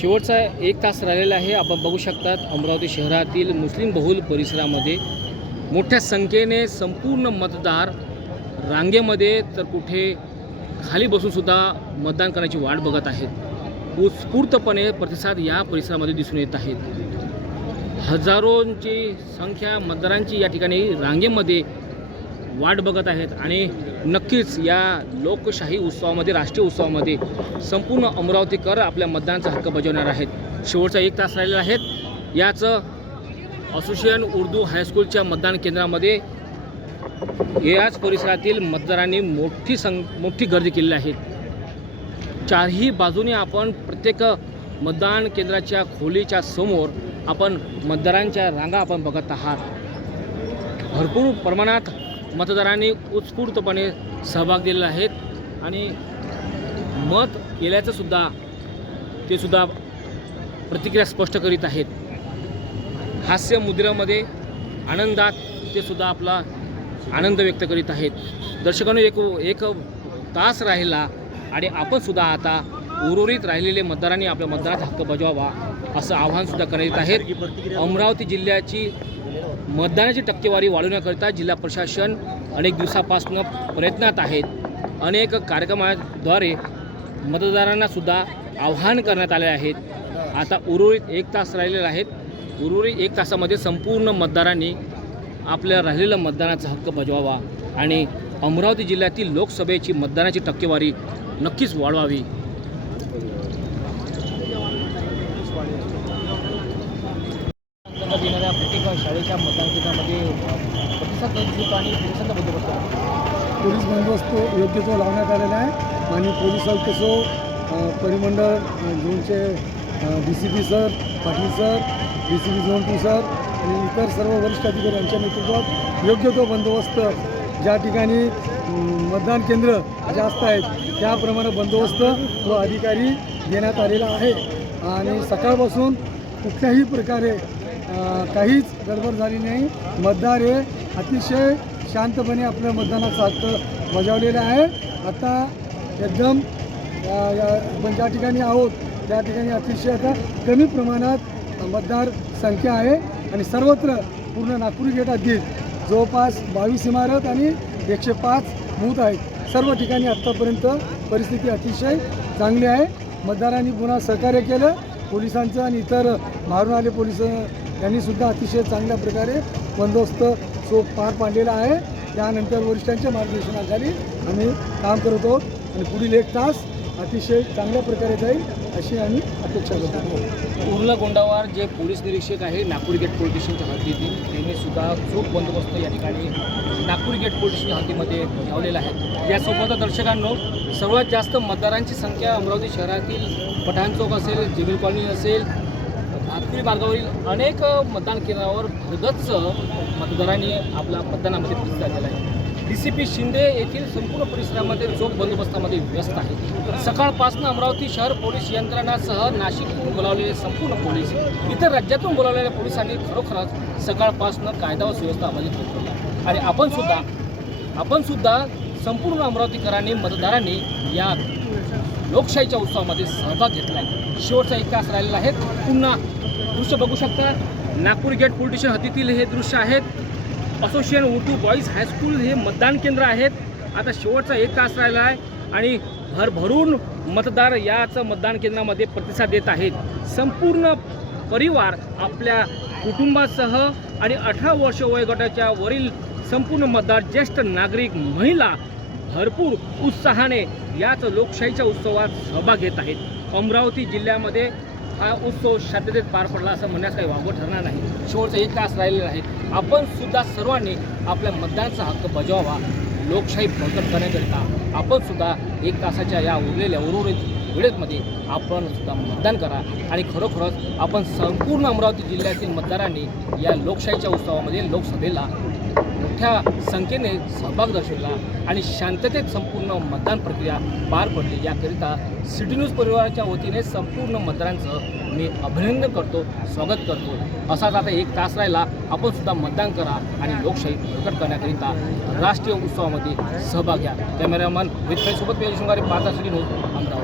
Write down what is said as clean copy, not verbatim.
शेवटचा एक तास राहिलेला आहे. आपण बघू शकतात अमरावती शहरातील मुस्लिम बहुल परिसरामध्ये मोठ्या संख्येने संपूर्ण मतदार रांगेमध्ये तर कुठे खाली बसूनसुद्धा मतदान करण्याची वाट बघत आहेत. उत्स्फूर्तपणे प्रतिसाद या परिसरामध्ये दिसून येत आहेत. हजारोंची संख्या मतदारांची या ठिकाणी रांगेमध्ये वाट बघत आहेत आणि नक्कीच या लोकशाही उत्सवामध्ये, राष्ट्रीय उत्सवामध्ये संपूर्ण अमरावतीकर आपल्या मतदानाचा हक्क बजावणार आहेत. शेवटचा एक तास राहिलेला आहे. याचं असोसिएशन उर्दू हायस्कूलच्या मतदान केंद्रामध्ये याच परिसरातील मतदारांनी मोठी गर्दी केलेली आहे. चारही बाजूने आपण प्रत्येक मतदान केंद्राच्या खोलीच्या समोर आपण मतदारांच्या रांगा आपण बघत आहात. भरपूर प्रमाणात मतदारांनी उत्स्फूर्तपणे सहभाग दिलेला आहेत आणि मत केल्याचं सुद्धा ते सुद्धा प्रतिक्रिया स्पष्ट करीत आहेत. हास्य मुद्रेमध्ये आनंदात ते सुद्धा आपला आनंद व्यक्त करीत आहेत. दर्शकांनो, एक तास राहिला आणि आपण सुद्धा आता उर्वरित राहिलेले मतदारांनी आपल्या मतदानाचा हक्क बजावावा असं आवाहन सुद्धा करण्यात आहेत. अमरावती जिल्ह्याची मतदानाची टक्केवारी वाढवण्याकरिता जिल्हा प्रशासन अनेक दिवसापासून प्रयत्नात आहेत. अनेक कार्यक्रमाद्वारे मतदारांना सुद्धा आवाहन करण्यात आले आहेत. आता उर्वरित एक तास राहिलेला आहेत. उर्वरित एक तासामध्ये संपूर्ण मतदारांनी आपल्या राहिलेल्या मतदानाचा हक्क बजावावा आणि अमरावती जिल्ह्यातील लोकसभेची मतदानाची टक्केवारी नक्कीच वाढवावी. देणाऱ्या प्रत्येक शाळेच्या मतदान केंद्रामध्ये प्रतिसाद दिसतो आणि पोलिसांचा बंदोबस्त पोलीस बंदोबस्त योग्य तो लावण्यात आलेला आहे आणि पोलीस आयुक्त परिमंडळ झोनचे DCP sir, Patil sir, DCP zone 2 sir आणि इतर सर्व वरिष्ठ अधिकारी यांच्या नेतृत्वात योग्य तो बंदोबस्त ज्या ठिकाणी मतदान केंद्र जास्त आहेत त्याप्रमाणे बंदोबस्त व अधिकारी देण्यात आलेला आहे आणि सकाळपासून कुठल्याही प्रकारे काहीच गडबड झाली नाही. मतदार हे अतिशय शांतपणे आपल्या मतदानाचा हक्क बजावलेला आहे. आता एकदम आपण ज्या ठिकाणी आहोत त्या ठिकाणी अतिशय आता कमी प्रमाणात मतदार संख्या आहे आणि सर्वत्र पूर्ण नागपुरी गेट अगदी जवळपास 22 इमारत आणि 105 बूथ आहेत. सर्व ठिकाणी आत्तापर्यंत परिस्थिती अतिशय चांगली आहे. मतदारांनी पुन्हा सहकार्य केलं. पोलिसांचं आणि इतर बाहेरून आले पोलिस यांनीसुद्धा अतिशय चांगल्या प्रकारे बंदोबस्त पार पाडलेला आहे. त्यानंतर वरिष्ठांच्या मार्गदर्शनाखाली आम्ही काम करत आहोत आणि पुढील एक तास अतिशय चांगल्या प्रकारे जाईल अशी आम्ही अपेक्षा करतो. उर्ला गोंडावार जे पोलीस निरीक्षक आहे नागपूर गेट पोलीस स्टेशनच्या हद्दीतील त्यांनी सुद्धा चोख बंदोबस्त या ठिकाणी नागपूर गेट पोलीस स्टेशनच्या हद्दीमध्ये बजावलेला आहे. यासोबत दर्शकांनो, सर्वात जास्त मतदारांची संख्या अमरावती शहरातील पठाण चौक असेल, जिबिल कॉलनी असेल, भातपुरी मार्गावरील अनेक मतदान केंद्रावर भरगच्च मतदारांनी आपला मतदानामध्ये प्रतिसाद दिला आहे. DCP शिंदे येथील संपूर्ण परिसरामध्ये चोख बंदोबस्तामध्ये व्यस्त आहे. सकाळपासून अमरावती शहर पोलीस यंत्रणासह नाशिकहून बोलावलेले संपूर्ण पोलीस, इतर राज्यातून बोलावलेल्या पोलिसांनी खरोखरच सकाळपासून कायदा व सुव्यवस्था अंमलात ठेवली आणि आपण सुद्धा संपूर्ण अमरावतीकरांनी, मतदारांनी या लोकशाहीच्या उत्सवामध्ये सहभाग घेतला आहे. शेवटचा एक तास राहिलेला आहे. पुन्हा दृश्य बघू शकता. नागपूर गेट पोलीस स्टेशन हद्दीतील हे दृश्य आहेत. असोसिएशन उर्दू बॉईज हायस्कूल हे मतदान केंद्र आहेत. आता शेवटचा एक तास राहिला आहे आणि भरभरून मतदार याच मतदान केंद्रामध्ये प्रतिसाद देत आहेत. संपूर्ण परिवार आपल्या कुटुंबासह आणि 18 वर्ष वयोगटाच्या वरील संपूर्ण मतदार, ज्येष्ठ नागरिक, महिला भरपूर उत्साहाने याच लोकशाहीच्या उत्सवात सहभाग घेत आहेत. अमरावती जिल्ह्यामध्ये हा उत्सव शांततेत पार पडला असं म्हणण्यास काही वावगं ठरणार नाही. शेवटचा एक तास राहिलेला आहे. आपण सुद्धा सर्वांनी आपल्या मतदानाचा हक्क बजावावा. लोकशाही बळकट करण्याकरिता आपण सुद्धा एक तासाच्या या उर्वरित वेळेमध्ये आपण सुद्धा मतदान करा आणि खरोखरच आपण संपूर्ण अमरावती जिल्ह्यातील मतदारांनी या लोकशाहीच्या उत्सवामध्ये, लोकसभेला मोठ्या संख्येने सहभाग दर्शवला आणि शांततेत संपूर्ण मतदान प्रक्रिया पार पडली. याकरिता सिटी न्यूज परिवाराच्या वतीने संपूर्ण मतदारांचं मी अभिनंदन करतो, स्वागत करतो. असाच आता एक तास राहिला. आपण सुद्धा मतदान करा आणि लोकशाही प्रकट करण्याकरिता राष्ट्रीय उत्सवामध्ये सहभाग घ्या. कॅमेरामन विथ सोबत सिटी न्यूज अमरावती.